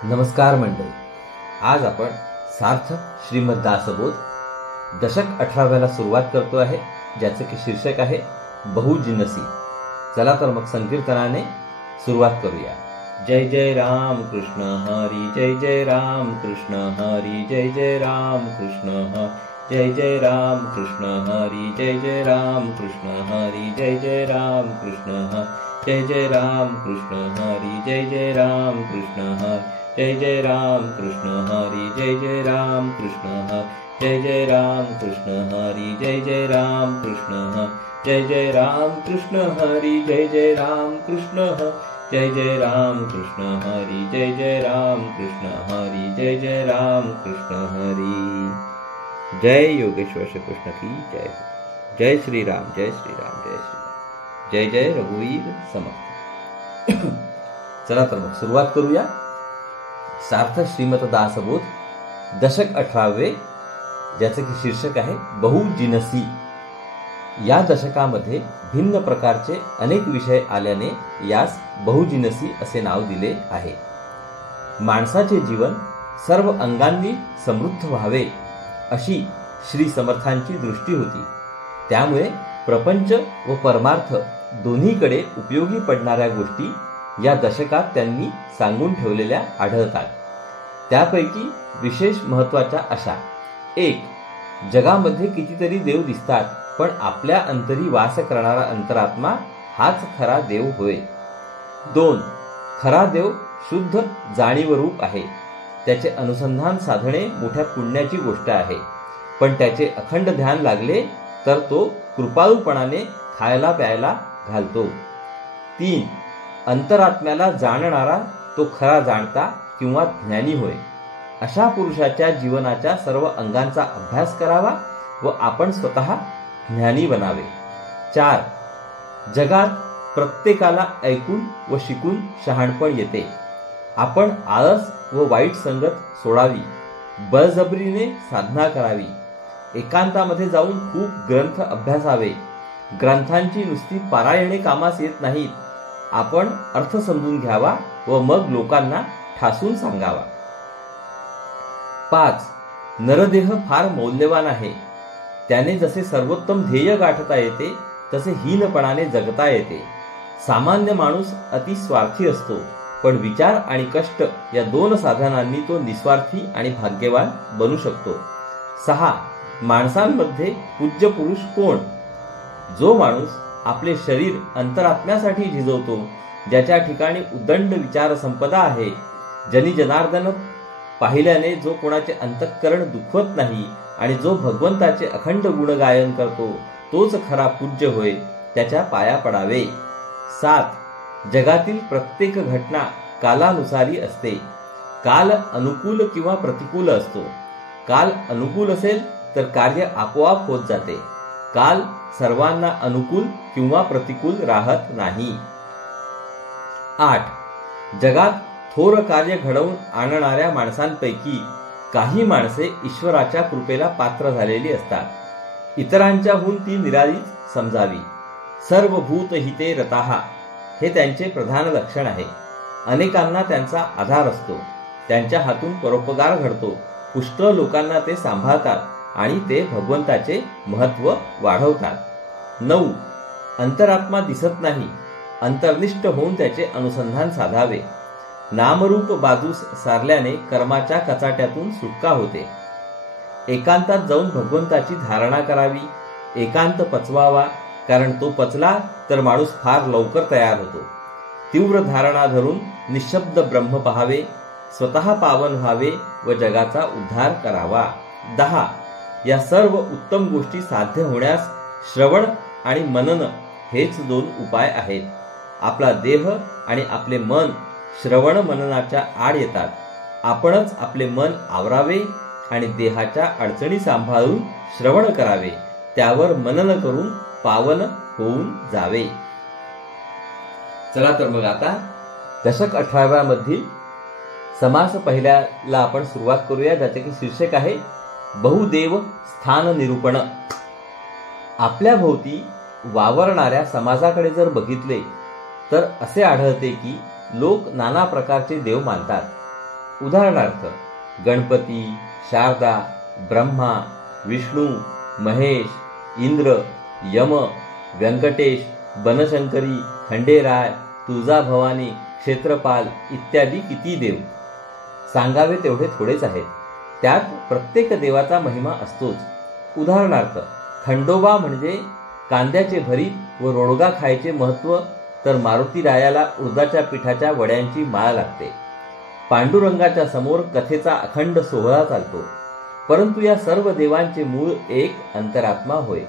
नमस्कार मंडळी, आज आपण सार्थक श्रीमद दासबोध दशक 18व्याला सुरुवात करतो आहे, ज्याचे की शीर्षक आहे बहुजिनसी. चला तर मग संकीर्तनाने सुरुवात करूया. जय जय राम कृष्ण हरी, जय जय राम कृष्ण हरी, जय जय राम कृष्ण हरी, जय जय राम कृष्ण हरी, जय जय राम कृष्ण हरी, जय जय राम कृष्ण हरी, जय जय राम कृष्ण हरी, जय जय राम कृष्ण हरी, जय जय राम कृष्ण हरी, जय जय राम कृष्ण हरी, जय जय राम कृष्ण हरी, जय जय राम कृष्ण हरी, जय जय राम कृष्ण हरी, जय जय राम कृष्ण हरी, जय जय राम कृष्ण हरी, जय जय राम कृष्ण हरी, जय जय राम कृष्ण हरी. जय योगेश्वर श्री कृष्ण की जय. जय श्री राम, जय श्री राम, जय श्री राम, जय जय रघुवीर समर्थ. चला तर मग सुरुवात करूया. सार्थक श्रीमद दासबोध दशक 18वे, ज्याचे की शीर्षक आहे बहुजिनसी. या दशकामध्ये भिन्न प्रकारचे अनेक विषय आल्याने यास बहुजिनसी असे नाव दिले आहे. माणसाचे जीवन सर्व अंगांनी समृद्ध व्हावे अशी श्री समर्थांची दृष्टी होती. त्यामुळे प्रपंच व परमार्थ दोन्हीकडे उपयोगी पडणाऱ्या गोष्टी या दशकात त्यांनी सांगून ठेवलेल्या आढळतात. त्यापैकी विशेष महत्वाच्या अशा: 1. जगामध्ये कितीतरी देव दिसतात, पण आपल्या अंतरी वास करणारा अंतरात्मा हाच खरा देव होय. 2. खरा देव शुद्ध जाणीवरूप आहे. त्याचे अनुसंधान साधणे मोठ्या पुण्याची गोष्ट आहे, पण त्याचे अखंड ध्यान लागले तर तो कृपाळूपणाने खायला प्यायला घालतो. 3. अंतरात्म्याला जाणणारा तो खरा जाणता किंवा ज्ञानी होय. अशा पुरुषाच्या जीवनाच्या सर्व अंगांचा अभ्यास करावा व आपण स्वतः ज्ञानी बनावे. 4. जगात प्रत्येकाला ऐकून व शिकून शहाणपण येते. आपण आळस व वाईट संगत सोडावी, बळजबरीने साधना करावी, एकांतामध्ये जाऊन खूप ग्रंथ अभ्यासावे. ग्रंथांची नुसती पारायणे कामास येत नाहीत. आपण अर्थ समजून घ्यावा व मग लोकांना ठासून सांगावा. 5. नरदेह फार मौल्यवान आहे. त्याने जसे सर्वोत्तम ध्येय गाठता येते, तसे हीनपणाने जगता येते. सामान्य माणूस अति स्वार्थी असतो, पण विचार आणि कष्ट या 2 साधनांनी तो निस्वार्थी आणि भाग्यवान बनू शकतो. 6. माणसांमध्ये पूज्य पुरुष कोण? जो माणूस आपले शरीर अंतरात्म्यासाठी झिजवतो, ज्याच्या ठिकाणी उदंड विचार संपदा आहे, जनी जनार्दन पाहिल्याने जो कोणाचे अंतःकरण दुखवत नाही आणि जो भगवंताचे अखंड गुणगायन करतो, तोच खरा पूज्य होय. त्याच्या पाया पडावे. 7. जगातील प्रत्येक घटना कालानुसारी असते. काल अनुकूल किंवा प्रतिकूल असतो. काल अनुकूल असेल तर कार्य आपोआप होत जाते. काल सर्वांना अनुकूल किंवा प्रतिकूल राहत नाही. 8. जगात थोर कार्य घडवून आणणाऱ्या माणसांपैकी काही माणसे ईश्वराच्या कृपेला पात्र झालेली असतात. इतरांच्याहून ती निराळीच समजावी. सर्व भूत हिते रताः हे त्यांचे प्रधान लक्षण आहे. अनेकांना त्यांचा आधार असतो. त्यांच्या हातून परोपकार घडतो. पुष्कळ लोकांना ते सांभाळतात आणि ते भगवंताचे महत्व वाढवतात. 9. अंतरात्मा दिसत नाही. अंतर्निष्ठ होऊन त्याचे अनुसंधान साधावे. नामरूप बाजूस सारल्याने कर्माच्या कचाट्यातून सुटका होते. एकांतात जाऊन भगवंताची धारणा करावी. एकांत पचवावा, कारण तो पचला तर माणूस फार लवकर तयार होतो. तीव्र धारणा धरून निशब्द ब्रह्म पहावे. स्वतः पावन व्हावे व जगाचा उद्धार करावा. 10. या सर्व उत्तम गोष्टी साध्य होण्यास श्रवण आणि मनन हेच 2 उपाय आहेत. आपला देह आणि आपले मन श्रवण मननाच्या आड येतात. आपणच आपले मन आवरावे आणि देहाच्या अडचणी सांभाळून श्रवण करावे. त्यावर मनन करून पावन होऊन जावे. चला तर मग आता दशक 18व्या मधील समास पहिल्याला आपण सुरुवात करूया, ज्याचे की शीर्षक आहे बहुदेव स्थान निरूपण. आपल्या भोवती वावरणाऱ्या समाजाकडे जर बघितले तर असे आढळते की लोक नाना प्रकारचे देव मानतात. उदाहरणार्थ गणपती, शारदा, ब्रह्मा, विष्णू, महेश, इंद्र, यम, व्यंकटेश, बनशंकरी, खंडेराय, तुळजाभवानी, क्षेत्रपाल इत्यादी किती देव. सांगावे तेवढे थोडेच आहेत. त्यात प्रत्येक देवाचा महिमा असतोच. उदाहरणार्थ खंडोबा म्हणजे कांद्याचे भरीत व रोडगा खायचे महत्त्व, तर मारुती रायाला उडदाच्या पिठाच्या वड्यांची माळ लागते. पांडुरंगाच्या समोर कथेचा अखंड सोहळा चालतो. परंतु या सर्व देवांचे मूळ एक अंतरात्मा होय.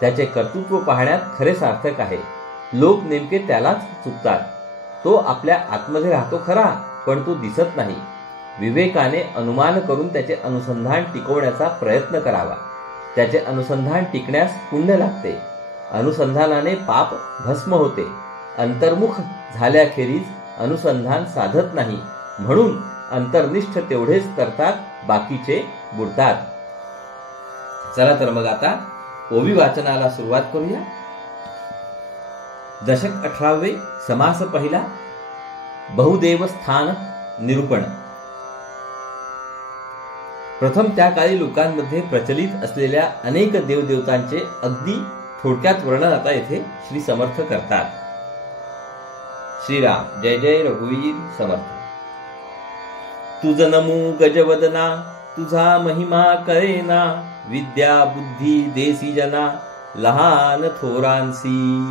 त्याचे कर्तृत्व पाहण्यात खरे सार्थक आहे. लोक नेमके त्यालाच चुकतात. तो आपल्या आतमध्ये राहतो खरा, पण तो दिसत नाही. विवेकाने अनुमान करून त्याचे अनुसंधान टिकवण्याचा प्रयत्न करावा. त्याचे अनुसंधान टिकण्यास पुण्य लागते. अनुसंधानाने पाप भस्म होते. अंतर्मुख झाल्याखेरीज अनुसंधान साधत नाही. म्हणून अंतर्निष्ठ तेवढेच करतात, बाकीचे बुडतात. चला तर मग आता ओवी वाचनाला सुरुवात करूया. दशक 18वे, समास पहिला, बहुदेव स्थान निरूपण. प्रथम त्या काळी लोकांमध्ये प्रचलित असलेल्या अनेक देवदेवतांचे अगदी थोडक्यात वर्णन आता येथे श्री समर्थ करतात. श्रीराम. जय जय रघुवीर समर्थ. तुझ नमू गजवदना, तुझा महिमा कळेना, विद्या बुद्धी देसी जना, लहान थोरांसी.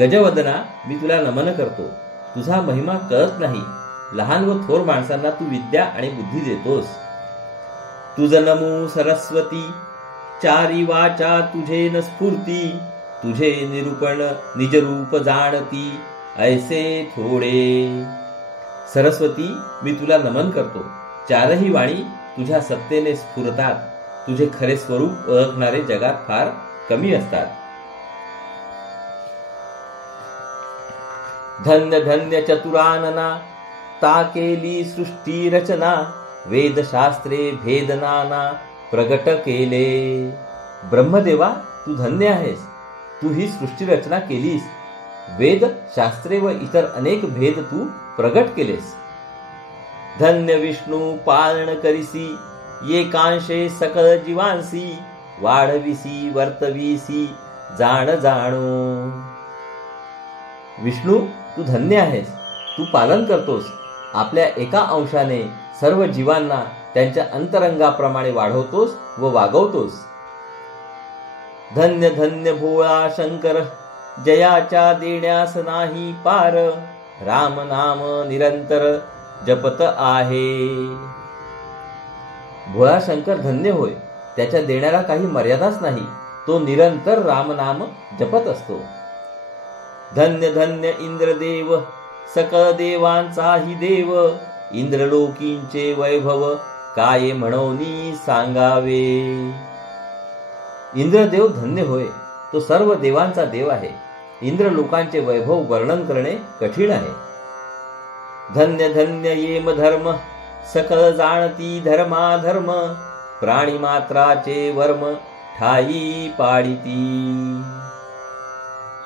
गजवदना, मी तुला नमन करतो. तुझा महिमा कळत नाही. लहान व थोर माणसांना तू विद्या आणि बुद्धी देतोस. तुझ नमू सरस्वती, चारी वाचा तुझे न स्फूर्ती, तुझे निरूपण निज रूप जाणती, ऐसे थोडे. सरस्वती, मी तुला नमन करतो. चारही वाणी तुझ्या सत्तेने स्फुरतात. तुझे खरे स्वरूप ओळखणारे जगात फार कमी असतात. धन्य धन्य चतुरानना, ता केली सृष्टी रचना, वेदशास्त्रे भेदनाना प्रगट केले. ब्रह्मदेवा, तू धन्य आहेस. तू ही सृष्टी रचना केलीस. वेद शास्त्रे व इतर अनेक भेद तू प्रगट केलेस. धन्य विष्णू, पालन करिसी, एकांशे सकळ जीवांसी, वाढविसी वर्तविसी जाण जाणो. विष्णू, तू धन्य आहेस. तू पालन करतोस. आपल्या एका अंशाने सर्व जीवांना त्यांच्या अंतरंगाप्रमाणे वाढवतोस व वागवतोस. धन्य धन्य भोळा शंकर, जयाच्या देण्यास नाही पार, राम नाम निरंतर जपत आहे. भोळा शंकर धन्य होय. त्याच्या देण्याला काही मर्यादाच नाही. तो निरंतर रामनाम जपत असतो. धन्य धन्य इंद्रदेव, सकळ देवांचाही देव, इंद्रलोकींचे वैभव काय म्हणोनी सांगावे. इंद्रदेव धन्य होय. तो सर्व देवांचा देव आहे. इंद्रलोकांचे वैभव वर्णन करणे कठीण आहे. धन्य धन्य येम धर्म, सकळ जाणती धर्माधर्म, प्राणी मात्राचे वर्म ठाई पाडिती.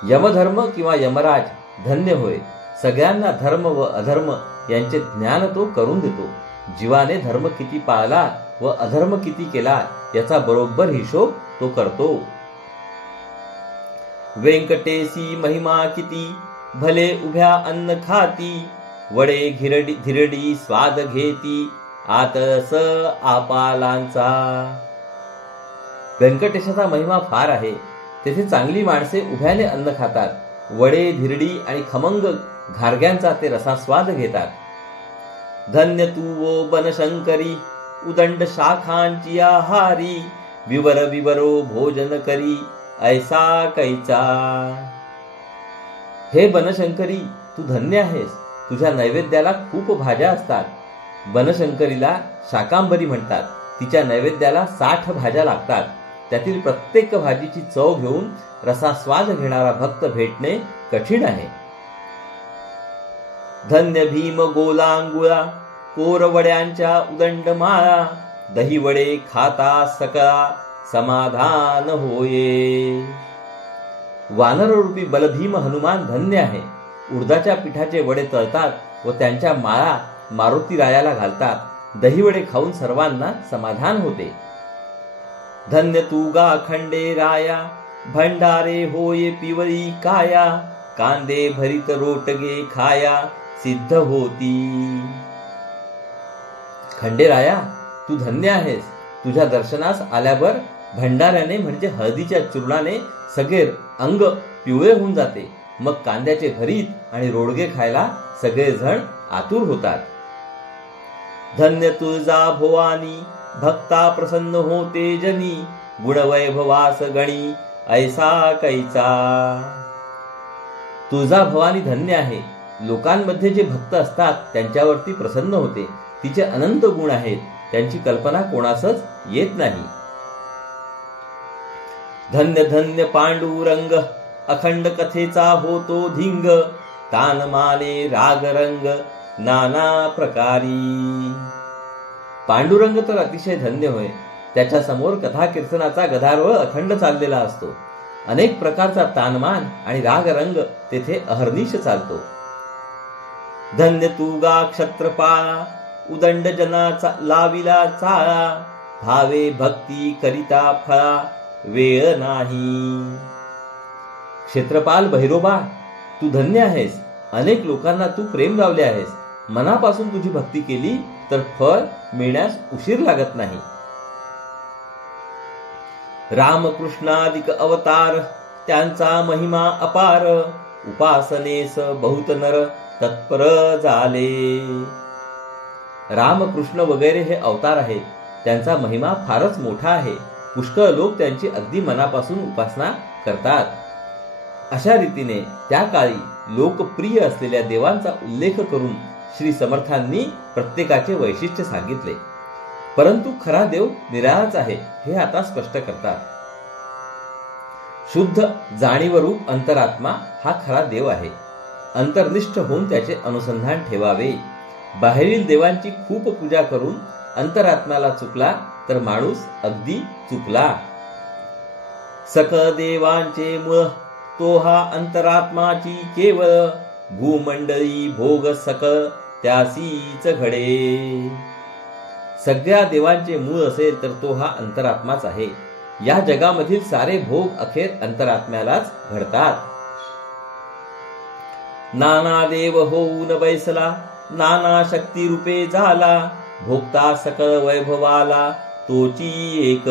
यमधर्म किंवा यमराज धन्य होय. सगळ्यांना धर्म व अधर्म यांचे ज्ञान तो करून देतो. जीवाने धर्म किती पाळला व अधर्म किती केला याचा बरोबर हिशोब तो करतो. व्यंकटेशी महिमा किती, भले उभ्या अन्न खाती, वडे धिरडी स्वाद घेती, आतस आपालांचा. व्यंकटेशाचा महिमा फार आहे. तेथे चांगली माणसे उभ्याने अन्न खातात. वडे धिरडी आणि खमंग घारग्यांचा ते रसास्वाद घेतात. धन्य तू वो बनशंकरी, उदंड शाखांची आहारी, विवर विवरो भोजन करी, ऐसा कैचा. हे बनशंकरी, तू धन्य आहेस. तुझ्या नैवेद्याला खूप भाज्या असतात. बनशंकरीला शाकांबरी म्हणतात. तिच्या नैवेद्याला 60 भाज्या लागतात. त्यातील प्रत्येक भाजीची चव घेऊन रसास्वाद घेणारा भक्त भेटणे कठीण आहे. धन्य भीम गोलांगुळा, कोरवड्यांच्या उदंड माळा, दही वडे खाता सकळा समाधान होये. वानररूपी बलभीम हनुमान धन्य आहे. उडदाच्या पिठाचे वडे तळतात व त्यांच्या माळा मारुती रायाला घालतात. दहीवडे खाऊन सर्वांना समाधान होते. धन्य तू गा खंडे राया, भंडारे होये पिवळी काया, कांदे भरीत रोटगे खाया, सिद्ध होती. खंडेराया, तू धन्य आहेस. तुझ्या दर्शनास आल्यावर भंडाऱ्याने म्हणजे हळदीच्या चूर्णाने सगळे अंग पिवळे होऊन जाते. मग कांद्याचे भरीत आणि रोडगे खायला सगळेजण आतुर होतात. धन्य तुळजा भवानी, भक्ता प्रसन्न होते जनी, गुणवैभवास गणी ऐसा कैचा. तुळजा भवानी धन्य आहे. लोकांमध्ये जे भक्त असतात त्यांच्यावरती प्रसन्न होते. तिचे अनंत गुण आहेत, त्यांची कल्पना कोणासच येत नाही. धन्य धन्य पांडुरंग, अखंड कथेचा होतो धिंग, तान माने राग रंग नाना प्रकारी. पांडुरंग तर अतिशय धन्य होय. त्याच्या समोर कथा कीर्तनाचा गदारोळ अखंड चाललेला असतो. अनेक प्रकारचा तानमान आणि राग रंग तेथे अहर्निश चालतो. धन्य तू गा क्षत्रपाळा, उदंड जनाचा लाविला चाळा, भावे भक्ती करिता फळा वेळ नाही. क्षेत्रपाल भैरोबा, तू धन्य आहेस. अनेक लोकांना तू प्रेम लावले आहेस. मनापासून तुझी भक्ती केली तर फळ मिळण्यास उशीर लागत नाही. रामकृष्णादिक अवतार, त्यांचा महिमा अपार, उपासनेस बहुत नर तत्पर झाले. रामकृष्ण वगैरे हे अवतार आहेत. त्यांचा महिमा फारच मोठा आहे. पुष्कळ लोक त्यांची अगदी मनापासून उपासना करतात. अशा रीतीने त्या काळी लोकप्रिय असलेल्या देवांचा उल्लेख करून श्री समर्थांनी प्रत्येकाचे वैशिष्ट्य सांगितले. परंतु खरा देव निराळाच आहे हे आता स्पष्ट करतात. शुद्ध जाणीवरूप अंतरात्मा हा खरा देव आहे. अंतर्निष्ठ होऊन त्याचे अनुसंधान ठेवावे. बाहेरील देवांची खूप पूजा करून अंतरात्म्याला चुकला तर माणूस अगदी चुकला. सकळ देवांचे मूळ तो हा अंतरात्माची केवळ, भूमंडळी भोग सकळ त्यासीच घडे. सगळ्या देवांचे मूळ असेल तर तो हा अंतरात्माच आहे. या जगामधील सारे भोग अखेर अंतरात्म्यालाच घडतात. नाना देव होऊन बैसला, नाना शक्ती रूपे झाला, भोगता सकळ वैभवाला तोची एक.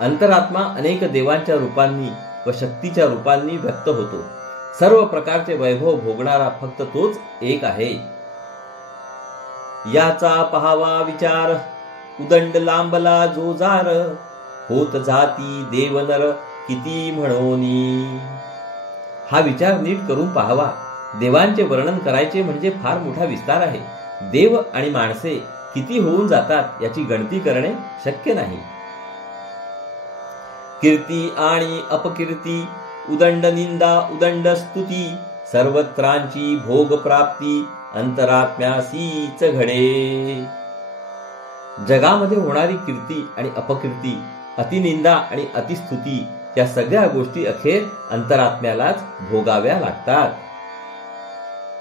अंतरात्मा अनेक देवांच्या रूपांनी व शक्तीच्या रूपांनी व्यक्त होतो. सर्व प्रकारचे वैभव भोगणारा फक्त तोच एक आहे. याचा पहावा विचार, उदंड लांबला जो जार, होत जाती देवनर किती म्हणोनी. हा विचार नीट करून पाहावा. देवांचे वर्णन करायचे म्हणजे फार मोठा विस्तार आहे. देव आणि माणसे किती होऊन जातात याची गणती करणे शक्य नाही. कीर्ती आणि अपकीर्ती, उदंड निंदा उदंड स्तुती, सर्वत्रांची भोग प्राप्ती अंतरात्म्यासीच घडे. जगामध्ये होणारी कीर्ती आणि अपकीर्ती, अतिनिंदा आणि अतिस्तुती या सगळ्या गोष्टी अखेर अंतरात्म्यालाच भोगाव्या लागतात.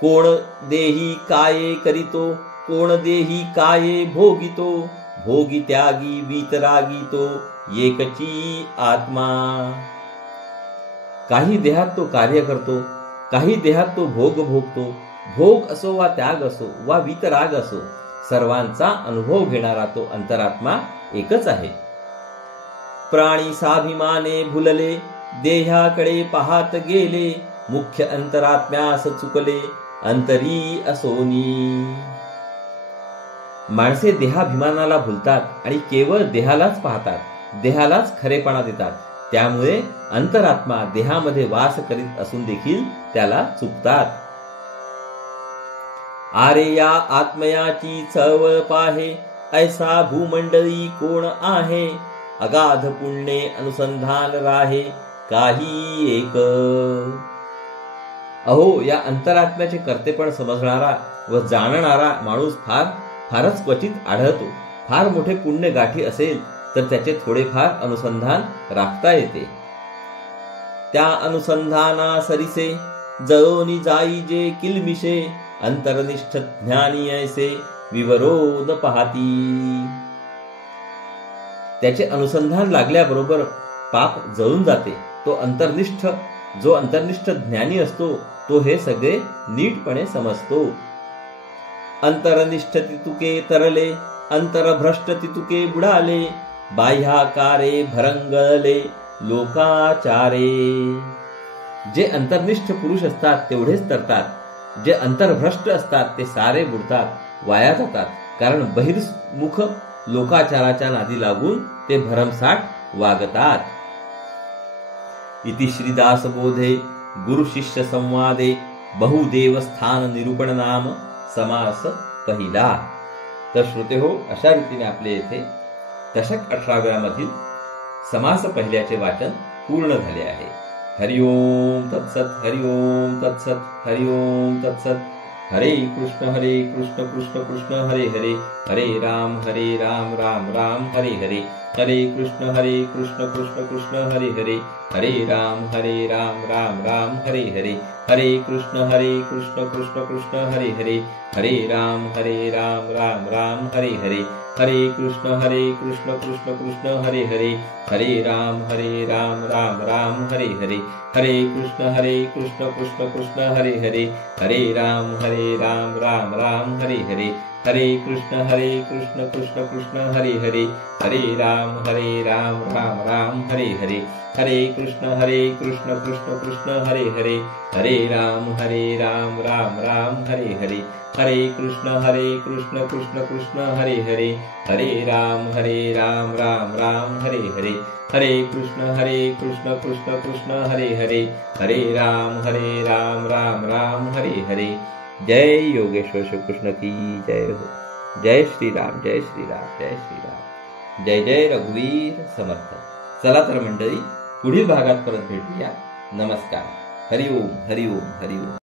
कोण देही काये करीतो, कोण देही काये भोगितो, भोगी त्यागी वीतरागितो एकची आत्मा. काही देहात तो कार्य करतो, काही देहात तो भोग भोगतो. भोग असो वा त्याग असो वा वीतराग असो, सर्वांचा अनुभव घेणारा तो अंतरात्मा एकच आहे. प्राणी साभिमाने भुलले, देहाकडे पाहात गेले, मुख्य अंतरात्म्यास चुकले अंतरी असोनी. माणसे देहाभिमानाला भुलतात आणि केवळ देहालाच पाहतात, देहालाच खरेपणा देतात. त्यामुळे अंतरात्मा देहामध्ये वास करीत असून देखील त्याला चुकतात. आरे या आत्मयाची चळवळ पाहे, ऐसा भूमंडळी कोण आहे, अगाध पुण्ये अनुसंधान राहे काही एक. अहो, या अंतरात्म्याचे कर्तेपण समजणारा व जाणणारा माणूस फारच क्वचित आढळतो. फार मोठे पुण्य गाठी असेल तर त्याचे थोडेफार अनुसंधान राखता येते. त्या अनुसंधाना सरिसे, जळोनी जाई जे किलमिशे, अंतरनिष्ठ ज्ञानी ऐसे विवरोध पाहती. त्याचे अनुसंधान लागल्याबरोबर पाप जळून जाते. जो अंतर्निष्ठ ज्ञानी असतो तो हे सगळे नीटपणे समजतो. अंतरनिष्ठ तितुके तरले, अंतरभ्रष्ट तितुके बुडाले, बाह्याकारे भरंगळले लोकाचारे. जे अंतर्निष्ठ पुरुष असतात तेवढेच तरतात, जे अंतर्भ्रष्ट असतात ते सारे बुडतात, वाया जातात. कारण बहिर्मुख लोकाचाराच्या नादी लागून ते भरमसाठ वागतात. इति श्रीदासबोधे गुरु शिष्य संवादे बहुदेवस्थान निरूपण नाम समास पहिला. तर श्रोते हो, अशा रीतीने आपले येथे दशक 18व्या मधील समास पहिल्याचे वाचन पूर्ण झाले आहे. हरिओम तत्सत, हरिओम तत्सत, हरिओम तत्सत. हरे कृष्ण कृष्ण कृष्ण हरे हरे, हरे राम राम राम हरे हरे. हरे कृष्ण कृष्ण कृष्ण हरे हरे, हरे राम राम राम हरे हरे. हरे कृष्ण कृष्ण कृष्ण हरे हरे, हरे राम राम राम हरे हरे. हरे कृष्ण कृष्ण कृष्ण हरे हरे, हरे राम राम राम हरे हरे. हरे कृष्ण कृष्ण कृष्ण हरे हरे, हरे राम राम राम हरे हरे. हरे कृष्ण कृष्ण कृष्ण हरे हरे, हरे राम राम राम हरे हरे. हरे कृष्ण कृष्ण कृष्ण हरे हरे, हरे राम राम राम हरे हरे. हरे कृष्ण कृष्ण कृष्ण हरे हरे, हरे राम राम राम हरे हरे. हरे कृष्ण कृष्ण कृष्ण हरे हरे, हरे राम राम राम हरे हरे. जय योगेश्वर श्री कृष्ण की जय हो. जय श्री राम, जय श्री राम, जय श्री राम. जय जय रघुवीर समर्थ. चला तर मंडळी, पुढील भागात परत भेटूया. नमस्कार. हरिओम हरिओम हरिओम.